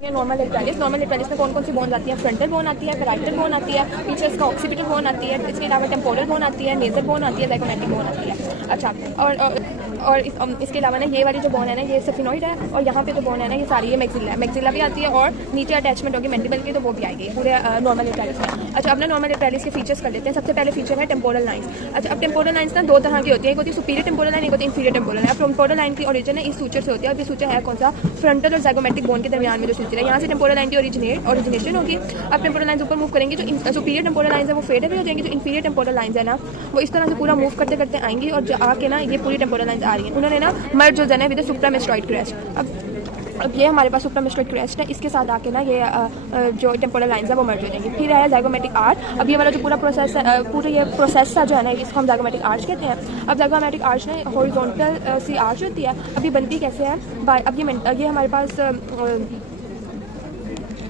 Normal लेटरालिस में कौन कौन सी बोन आती है? फ्रंटल बोन आती है, पैराइटल बोन आती है, पीछे इसका ऑक्सीपिटल बोन आती है, इसके अलावा टेम्पोरल बोन आती है, नेजल बोन आती है, ज़ाइगोमैटिक बोन आती है। अच्छा, और इसके अलावा ना ये वाली जो बोन है ना ये सफिनॉइड है, और यहाँ पे जो बोन है ना ये सारी ये मैक्सिला भी आती है, और नीचे अटैचमेंट होगी मैंडिबल की, तो वो भी आएगी पूरे नॉर्मल लेटरालिस में। अच्छा, अब ना नॉर्मल लेटरालिस के फीचर्स कर लेते हैं। सबसे पहले फीचर है टेम्पोरल लाइन्स। अच्छा, अब टेम्पोरल लाइन्स ना दो तरह की होती है, एक होती है सुपीरियर टेम्पोरल लाइन, एक होती है इंफीरियर टेम्पोरल लाइन। अब टेम्पोरल लाइन की ओरिजिन है इस सूचर से होती है, और ये सूचर है कौन सा? फ्रंटल और ज़ाइगोमैटिक बोन के दरमियान में जो सूचर है, यहाँ से टेम्पोरल लाइन की ओरिजिनेशन होगी। अब टेम्पोरल लाइन्स ऊपर मूव करेंगे, जो सुपीरियर टेम्पोरल लाइन्स है वो फेड भी हो जाएंगी, जो इंफीरियर टेम्पोरल लाइन्स है ना वो इस तरह से पूरा मूव करते करते आएंगी, और आके ना ये पूरी टेम्पोरल लाइन्स आ रही हैं। उन्होंने ना मर्ज हो जाना है विद सुप्रामेस्टॉइड क्रेस्ट। अब ये हमारे पास सुप्रामेस्टॉइड क्रेस्ट है, इसके साथ आके ना ये जो टेम्पोरल लाइन्स है वो मर्ज हो जाएंगी। फिर है ज़ाइगोमैटिक आर्च। अब ये वाला जो पूरा प्रोसेस है, पूरा ये प्रोसेस जो है ना इसको हम ज़ाइगोमैटिक आर्च कहते हैं। अब ज़ाइगोमैटिक आर्च ना हॉरिजॉन्टल सी आर्च होती है। अब ये बनती कैसे है? अब ये हमारे पास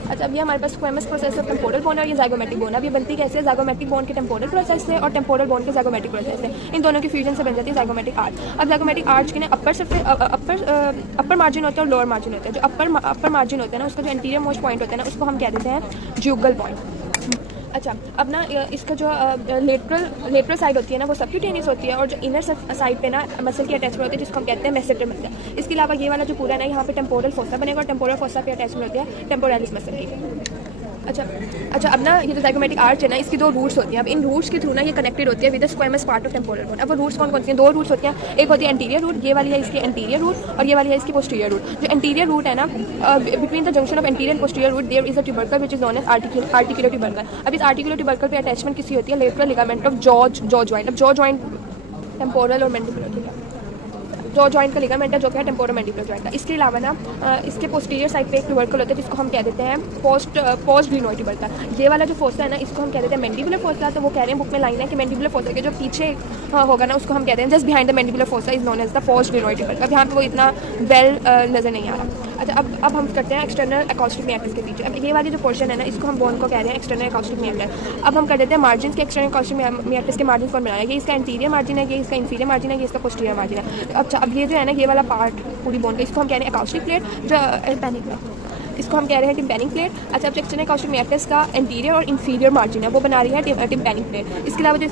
अच्छा, अब ये हमारे पास squamous process of temporal bone और ये ज़ाइगोमैटिक बोन। अब ये बनती कैसे है? ज़ाइगोमैटिक बोन के टेम्पोरल प्रोसेस से और टेम्पोरल बोन के ज़ाइगोमैटिक प्रोसेस से, इन दोनों की फ्यूजन से बन जाती है ज़ाइगोमैटिक आर्च। अब ज़ाइगोमैटिक आर्च के ना अपर मार्जिन होता है और लोअर मार्जिन होता है। जो अपर मार्जिन होता है ना उसका जो एंटीरियर मोस्ट पॉइंट होता है ना उसको हम कह देते हैं ज्यूगल पॉइंट। अच्छा, अब ना इसका जो लेटरल साइड होती है ना वो सबक्यूटेनियस होती है, और जो इनर साइड पे ना मसल की अटैचमेंट होती है जिसको हम कहते हैं मेसेटर मसल। इसके अलावा ये वाला जो पूरा है ना यहाँ पे टेम्पोरल फोसा बनेगा, और टेम्पोरल फोसा पे अटैचमेंट होती है टेम्पोरलिस मसल की। अच्छा, अब ना ये जो ज़ाइगोमैटिक आर्च है ना इसकी दो रूट्स होती हैं। अब इन रूट्स के थ्रू ना ये कनेक्टेड होती है with the squamous part of temporal bone. अब वो रूट्स कौन कौन सी हैं? दो रूट्स होती हैं, एक होती है एंटीरियर रूट, ये वाली है इसकी एंटीरियर रूट, और ये वाली है इसकी पोस्टीरियर रूट। जो एंटीरियर रूट है ना, between the junction of anterior and posterior root there is a tubercle which is known as articular tubercle. अब इस आर्टिकुलर ट्यूबरकल पे अटैचमेंट किसी होती है lateral ligament of jaw joint. अब जॉ जॉइंट टेम्पोरल और मैंडिबुलर, ठीक है, जॉ जॉइंट का लिगामेंट है जो कि है टेम्पोरल मैंडिबुलर जॉइंट का। इसके अलावा ना इसके पोस्टीरियर साइड पे एक ट्यूबरकल होता है जिसको हम कह देते हैं पोस्ट ग्लिनोइड ट्यूबरकल। ये वाला जो फोसा है ना इसको हम कह देते हैं मैंडिबुलर फोसा। तो वो कह रहे हैं बुक में लाइन है कि मैंडिबुलर फोसा के जो पीछे होगा ना उसको हम कहते हैं just behind the mandibular fossa is known as the post glenoid tubercle. अब यहाँ पे वो इतना वेल नजर नहीं आ रहा। अच्छा, अब हम करते हैं एक्सटर्नल अकॉस्टिक मैट्रिक्स के पीछे। अब ये वाली जो पोर्शन है ना इसको हम बोन को कह रहे हैं एक्सटर्नल अकॉस्टिक मैट्रिक्स। अब हम कर देते हैं मार्जिन के एक्सटर्नल अकॉस्टिक मैट्रिक्स के मार्जिन कौन बनाया? ये इसका इंटीरियर मार्जिन है, ये इसका इंफीरियर मार्जिन है, ये इसका पोस्टीरियर मार्जिन है। अच्छा, अब ये जो है ना ये वाला पार्ट पूरी बोन का इसको हम कह रहे हैं अकॉस्टिक प्लेट, जो टिम्पैनिक प्लेट, इसको हम कह रहे हैं टिम्पैनिक प्लेट। अच्छा, अब जो एक्सटर्नल अकॉस्टिक मैट्रिक्स का इंटीरियर और इंफीरियर मार्जिन है वो बना रही है टिम्पैनिक प्लेट। इसके अलावा जो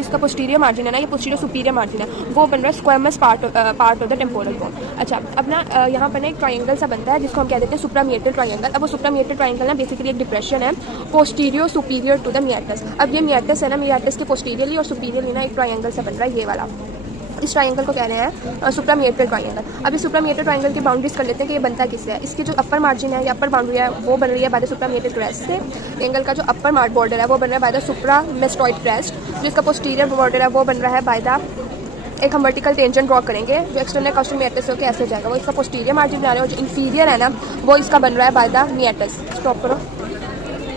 इसका पोस्टीरियर मार्जिन है ना ये पोस्टीरियर सुपीरियर मार्जिन है वो बन रहा है squamous part of the temporal bone. अच्छा, अब ना यहाँ पर ना एक ट्रायंगल सा बनता है जिसको हम कह देते हैं सुप्रामिएटल ट्रायंगल। अब वो सुप्रामिएटल ट्रायंगल ना बेसिकली एक डिप्रेशन है पोस्टीरियर सुपीरियर टू द मियाटस। अब ये मियाटस है ना, मियाटस के पोस्टीरियरली और सुपीरियरली ना एक ट्रायंगल सा बन रहा है ये वाला। इस ट्रायंगल को कह रहे हैं सुप्रामिएटल ट्रायंगल। अब इस सुप्रामिएटल ट्रायंगल की बाउंड्रीज कर लेते हैं कि ये बनता किससे है। इसकी जो अपर मार्जिन है या अपर बाउंड्री है वो बन रही है बाय द सुप्रामिएटल क्रेस्ट से। ट्रायंगल का जो अपर बॉर्डर है वो बन रहा है बाय द सुप्रामेस्टॉइड क्रेस्ट। जो इसका पोस्टीरियर बॉर्डर है वो बन रहा है बाय द, एक हम वर्टिकल टेंजेंट ड्रॉ करेंगे जो एक्सटर्नल अकॉस्टिक मैट्रिक्स होकर ऐसे जाएगा, वो इसका पोस्टीरियर मार्जिन बना रहे हो। जो इंफीरियर है ना वो इसका बन रहा है बाय द मियाटस। स्टॉप करो।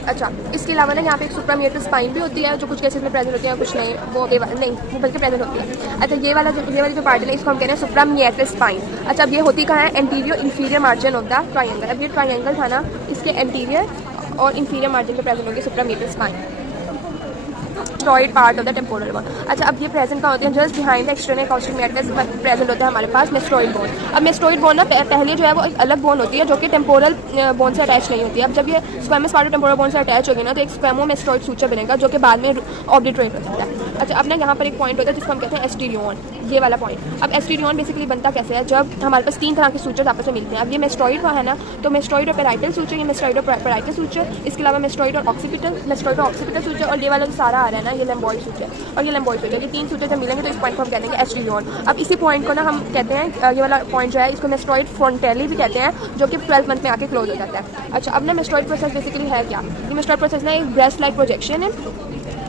अच्छा, इसके अलावा ना यहाँ पे एक सुप्रामिएटल स्पाइन भी होती है जो कुछ केसेस में प्रेजेंट होती है, कुछ नहीं वो बल्कि प्रेजेंट होती है। अच्छा, ये वाली जो पार्ट है इसको हम कह रहे हैं सुप्रामिएटल स्पाइन। अच्छा, अब ये होती कहाँ है? Anterior inferior margin of the triangle. अब ये ट्रायंगल था ना इसके एंटीरियर और इंफीरियर मार्जिन पे प्रेजेंट होगी suprameatal spine, styloid part of the temporal bone. अच्छा, अब ये प्रेजेंट का होते हैं just behind the external acoustic matrix present होता है हमारे पास मेस्टोइड बोन। अब मेस्टोइड बोन ना पहले जो है वो एक अलग बोन होती है जो कि टेम्पोरल बोन से अटैच नहीं होती है। अब जब ये squamous part of temporal bone से अटैच होगी ना तो एक स्क्वेमोमेस्टोइड सूचर बनेगा जो कि बाद में ऑब्लिटरेट हो सकता है। अच्छा, अब ना यहाँ पर एक पॉइंट होता है जिसको हम कहते हैं एस्टीरियन, ये वाला पॉइंट। अब एस्टीरियन बेसिकली बनता कैसे है? जब हमारे पास तीन तरह के सूचर आपस में मिलते हैं। अब ये मेस्टोइड का है ना तो मेस्टोइड और पैराइटल सूचर, ये मेस्टोइड और पैराइटल सूचर, इसके अलावा मेस्टोइड और ऑक्सीपिटल सूचर, और ये वाला जो सारा आ रहा है ना ये लैम्बॉइड सूचर और ये लैम्बॉइड सूचर। ये तीन सूचर जब मिलेंगे तो इस पॉइंट को हम कहते हैं एस्टीरियन। अब इसी पॉइंट को ना हम कहते हैं ये वाला पॉइंट जो है इसको मेस्टोइड फ्रंटेली भी कहते हैं जो कि 12th मंथ में आके क्लोज हो जाता है। अच्छा, अब ना मेस्टोइड प्रोसेस बेसिकली है क्या? ये मेस्टोइड प्रोसेस ना एक ब्रेस्ट लाइक प्रोजेक्शन है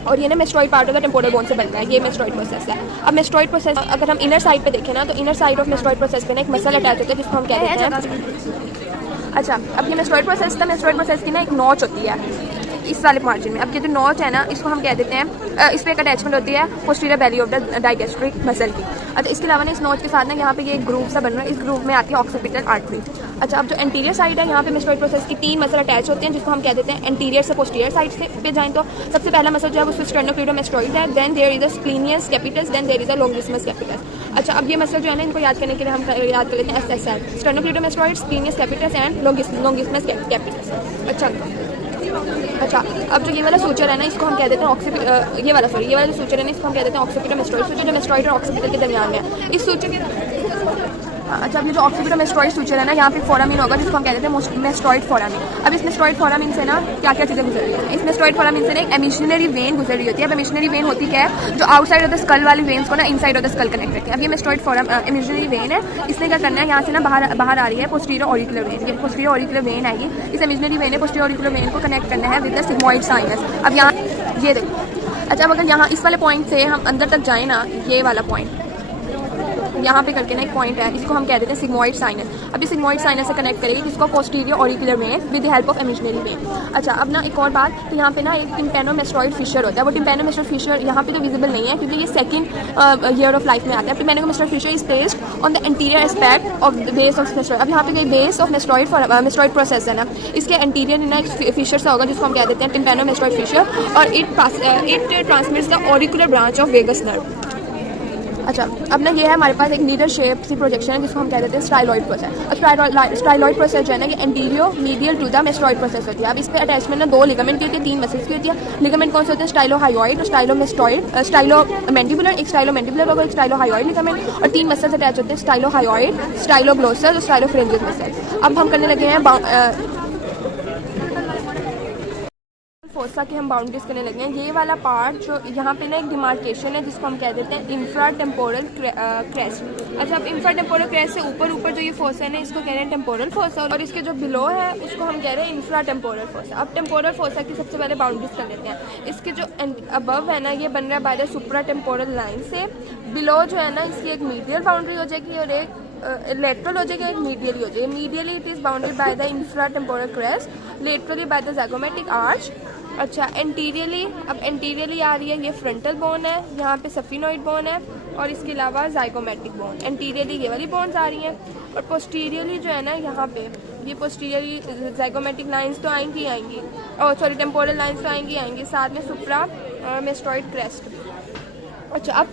और ये ना mastoid part of the temporal bone से बनता है। ये मेस्टोइड प्रोसेस है। अब मेस्टोइड प्रोसेस अगर हम इनर साइड पे देखें ना तो inner side of mastoid process पे ना एक मसल अटैच होता है जिसको हम कह देते हैं। अच्छा, अब ये मेस्टोइड प्रोसेस की ना एक नॉच होती है इस वाले मार्जिन में। अब ये जो नॉच है ना इसको हम कह देते हैं, इस पर एक अटैचमेंट होती है posterior belly of the digastric muscle की। अच्छा, इसके अलावा ना इस नॉच के साथ ना यहाँ पे ये एक ग्रूव सा बन रहा है, इस ग्रूव में आती है ऑक्सीपिटल आर्टरी। अच्छा, अब जो एंटीरियर साइड है यहाँ पे मेस्टोइड प्रोसेस की तीन मसल अटैच होते हैं जिसको हम कह देते हैं एंटीरियर से पोस्टीरियर साइड से पे जाएं तो सबसे पहला मसल जो है वो स्टर्नोक्लेविडोमेस्टोइड है, then there is a splenius capitis, then there is a longissimus capitis. अच्छा, अब ये मसल जो है ना, इनको याद करने के लिए हम याद कर लेते हैं SSL, स्टेनोक्लीटोमेस्टोइड, स्प्लीनियस कैपिटस एंड लॉन्गिस्मस कैपिटस। अच्छा, अब जो ये वाला सूचर है ना, इसको हम कह देते हैं ये वाला सूचर है ना, इसको हम कह देते हैं ऑक्सीपिटोमेस्टोइड सूचर, जो मेस्टोइड और ऑक्सीपिटल के दरमियान में है। इस सूचर के अच्छा, अब ये जो ऑक्सीपिटोमेस्टोइड सूचर है ना, यहाँ पे फोरामीन होगा, जिसको हम कह देते हैं मेस्टोइड फोरामीन। अब इस मेस्टोइड फोरामीन से ना क्या क्या चीज़ें गुजर रही है। इस मेस्टोइड फोरामीन से ना एक एमिशनरी वेन गुजर रही होती है। अब एमिशनरी वेन होती क्या है, जो आउटसाइड ऑफ द स्कल वाली वेन्स को ना inside of the skull connect करती है। अब ये मेस्टोइड एमिशनरी वेन है, इसने क्या करना है, यहाँ से ना बाहर आ रही है पोस्टीरियर ऑरिकुलर वेन। ये पोस्टीरियर ऑरिकुलर वेन आएगी, इस एमिशनरी वेन है पोस्टीरियर ऑरिकुलर वेन को कनेक्ट करना है विद द सिग्मोइड साइनस। अब यहाँ ये देखो, अच्छा, अब अगर यहाँ इस वाले पॉइंट से हम अंदर तक जाए ना, ये वाला पॉइंट यहाँ पे करके ना एक पॉइंट है, इसको हम कह देते हैं सिग्मोइड साइनस। अब ये सिग्मोइड साइनस से कनेक्ट करेगी, जिसको posterior auricular vein with the help of emissary vein. अच्छा, अब ना एक और बात, तो यहाँ पे ना एक टिम्पैनोमेस्टोइड फिशर होता है। वो टिम्पैनोमेस्टोइड फिशर यहाँ पे तो विजिबल नहीं है, क्योंकि ये सेकंड ईयर ऑफ लाइफ में आता है। Tympanomastoid fissure is placed on the anterior aspect of the base of mastoid. अब यहाँ पे बेस ऑफ मेस्टोइड प्रोसेस है ना, इसके एंटीरियर ना एक फिशर सा होगा, जिसको हम कह देते हैं टिम्पैनोमेस्टोइड फिशर, और it transmits the auricular branch of vagus nerve. अच्छा, अब ना ये है हमारे पास एक नीडल शेप सी प्रोजेक्शन है, जिसको हम कह देते हैं स्टाइलॉइड प्रोसेस। अब स्टाइलॉइड प्रोसेस जो है ना, ये anteromedial to the mastoid process होती है। अब इस पर अटैचमेंट ना 2 लिगामेंट की होती है, 3 मसल्स की होती है। लिगामेंट कौन से होते हैं, स्टाइलोहायोइड और स्टाइलोमेंडिबुलर। एक स्टाइलोमेंडिबुलर होगा, एक स्टाइलोहायोइड लिगामेंट, और 3 मसल्स अटैच होते हैं, स्टाइलोहायोइड, स्टाइलोग्लोसस और स्टाइलोफ्रेंजियस मसल। अब हम करने लगे हैं फोसा की हम बाउंड्रीज करने लगे हैं। ये वाला पार्ट जो यहाँ पे ना एक डिमार्केशन है, जिसको हम कह देते हैं इंफ्रा टेम्पोरल क्रेस्ट। अच्छा, अब इंफ्रा टेम्पोरल क्रेस्ट से ऊपर जो ये फोसा है ना, इसको कह रहे हैं टेम्पोरल फोसा, और इसके जो बिलो है उसको हम कह रहे हैं इंफ्रा टेम्पोरल फोसा। अब टेम्पोरल फोसा की सबसे पहले बाउंड्रीज कर लेते हैं। इसके जो अबव है ना, ये बन रहा है by the supra temporal line से। बिलो जो है ना, इसकी एक मीडियल बाउंड्री हो जाएगी और एक लेटरल हो जाएगी, एक मीडियली हो जाएगी। Medially it is bounded by the infratemporal crest, laterally by the zygomatic arch. अच्छा, एंटीरियरली, अब एंटीरियरली आ रही है, ये फ्रंटल बोन है, यहाँ पे सफिनोइड बोन है, और इसके अलावा ज़ाइगोमेटिक बोन। एंटीरियरली ये वाली बोन्स आ रही हैं, और पोस्टीरियरली जो है ना, यहाँ पे ये पोस्टीरियरली ज़ाइगोमेटिक लाइंस तो आएंगी, और सॉरी टेम्पोरल लाइंस तो आएंगी, साथ में सुप्रा मेस्टोइड क्रेस्ट। अच्छा, अब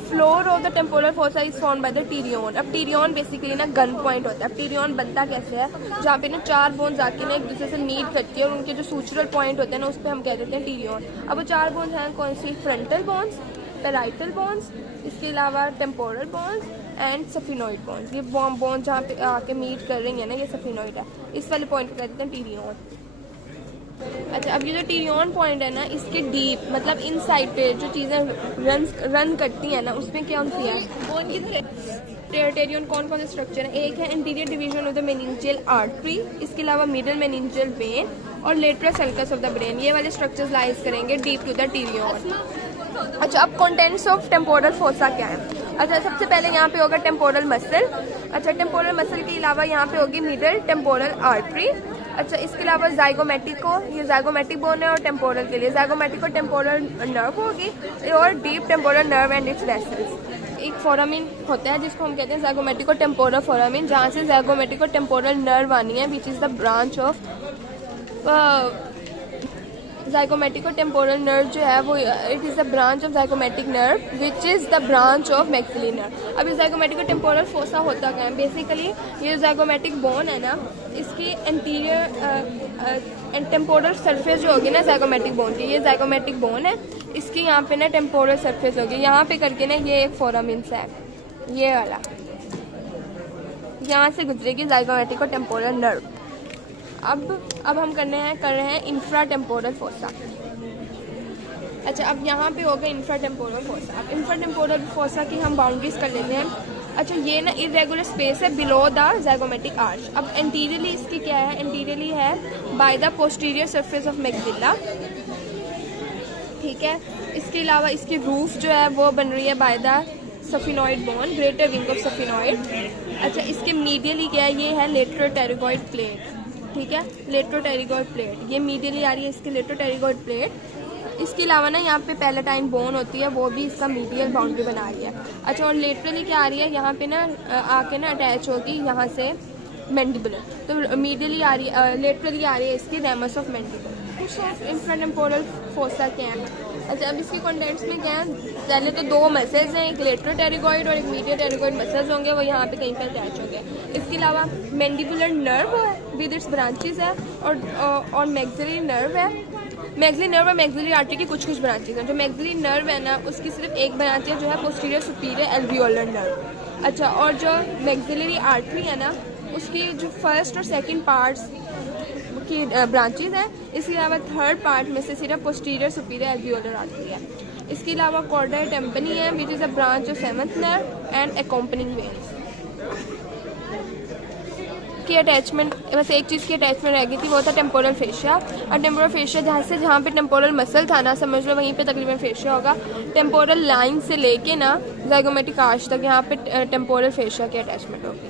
floor of the temporal fossa is formed by the Tyrion. अब टीरियन बेसिकली ना गन पॉइंट होता है। अब टीरियन बनता कैसे है, जहाँ पे ना 4 बोन्स आके ना एक दूसरे से मीट करती है, और उनके जो सूचरल पॉइंट होते हैं ना, उस पर हम कह देते हैं टीरियन। अब वो 4 बोन्स हैं कौन सी, फ्रंटल बोन्स, पैराइटल बोन्स, इसके अलावा टेम्पोरल बोन्स एंड सफिनोइड बोन्स। ये बोन जहाँ पे आके मीट कर रही है ना, ये सफिनोइड है, इस वाले पॉइंट को कह देते हैं टीरियन। अच्छा, अब ये जो टीरियन पॉइंट है ना, इसके डीप मतलब इन साइड पे जो चीज़ें रन करती हैं ना, उसमें क्या होती है, बोन की तरह टेरियन कौन से स्ट्रक्चर है। एक है interior division of the meningeal artery, इसके अलावा मिडल मेनिंजियल वेन और lateral sulcus of the brain. ये वाले स्ट्रक्चर्स लाइज करेंगे डीप टू द टीरियन। अच्छा, अब कंटेंट्स ऑफ टेम्पोरल फोसा क्या है। अच्छा, सबसे पहले यहाँ पे होगा टेम्पोरल मसल। अच्छा, टेम्पोरल मसल के अलावा यहाँ पे होगी मिडल टेम्पोरल आर्टरी। अच्छा, इसके अलावा ज़ाइगोमेटिको, ये ज़ाइगोमेटिक बोन है, और टेम्पोरल के लिए ज़ाइगोमेटिको टेम्पोरल नर्व होगी, और deep temporal nerve and it's vessels. एक फोरामिन होता है, जिसको हम कहते हैं ज़ाइगोमेटिको टेम्पोरल फोरामिन, जहाँ से ज़ाइगोमेटिको टेम्पोरल नर्व आनी है, which is the branch of zygomaticotemporal nerve जो है वो it is the branch of zygomatic nerve which is the branch of maxillary nerve. अब इस ज़ाइगोमेटिको टेम्पोरल फोसा होता क्या है, बेसिकली ये ज़ाइगोमेटिक बोन है ना, इसकी एंटीरियर टेम्पोरल सरफेस जो होगी ना ज़ाइगोमेटिक बोन की, ये ज़ाइगोमेटिक बोन है, इसकी यहाँ पे ना टेम्पोरल सरफेस होगी, यहाँ पे करके ना ये एक फोरामिन्स है, ये वाला, यहाँ से गुजरेगी ज़ाइगोमेटिको टेम्पोरल नर्व। अब हम कर रहे हैं इंफ्रा टेम्पोरल फोसा। अच्छा, अब यहाँ पे होगा इंफ्रा टेम्पोरल फोसा। अब इंफ्रा टेम्पोरल फोसा की हम बाउंड्रीज कर लेते हैं। अच्छा, ये ना इरेगुलर स्पेस है बिलो द ज़ाइगोमेटिक आर्च। अब एंटीरियरली इसकी क्या है, एंटीरियरली है by the posterior surface of maxilla, ठीक है। इसके अलावा इसकी रूफ जो है वो बन रही है by the sphenoid bone, greater wing of sphenoid. अच्छा, इसके मीडियली क्या है, ये है लेटरोटेरिगोइड प्लेट, ठीक है, लेटरोटेरिगोइड प्लेट, ये मीडियली आ रही है इसकी लेटरोटेरिगोइड प्लेट। इसके अलावा ना यहाँ पे पैलेटाइन बोन होती है, वो भी इसका मीडियल बाउंड्री बना रही है। अच्छा, और लेटरली क्या आ रही है, यहाँ पे ना आके ना अटैच होगी यहाँ से मैंडिबुलर, तो मीडियली आ रही है, लेटरली आ रही है इसकी रेमस ऑफ मैंडिबुलर। इंफ्राटेम्पोरल फोसा क्या है, अच्छा, अब इसके कंटेंट्स में क्या है, पहले तो दो मसल्स हैं, एक लेटरल टेरिगॉइड और एक मीडियल टेरिगॉइड मसल्स होंगे, वो यहाँ पे कहीं पे अटैच होंगे। इसके अलावा मैंडिबुलर नर्व है विद इट्स ब्रांचेस है, और मैक्सिलरी नर्व है। मैक्सिलरी नर्व और मैक्सिलरी आर्टरी की कुछ कुछ ब्रांचेस हैं। जो मैक्सिलरी नर्व है ना, उसकी सिर्फ एक ब्रांच है जो है पोस्टीरियर सुपीरियर एल्वियोलर नर्व। अच्छा, और जो मैक्सिलरी आर्टरी है ना, उसकी जो फर्स्ट और सेकंड पार्ट्स की ब्रांचेस हैं। इसके अलावा थर्ड पार्ट में से सिर्फ पोस्टीरियर सुपीरियर एल्वियोलर आर्टरी है। इसके अलावा कॉर्डा टेम्पनी है which is a branch of seventh nerve and accompanying veins की अटैचमेंट। बस एक चीज़ की अटैचमेंट रह गई थी, वो था टेम्पोरल फेशिया। और टेम्पोरल फेशिया जहाँ पे टेम्पोरल मसल था ना, समझ लो वहीं पे तकरीबन फेशिया होगा। टेम्पोरल लाइन से लेके ना ज़ाइगोमेटिक आर्च तक यहाँ पे टेम्पोरल फेशिया की अटैचमेंट होगी।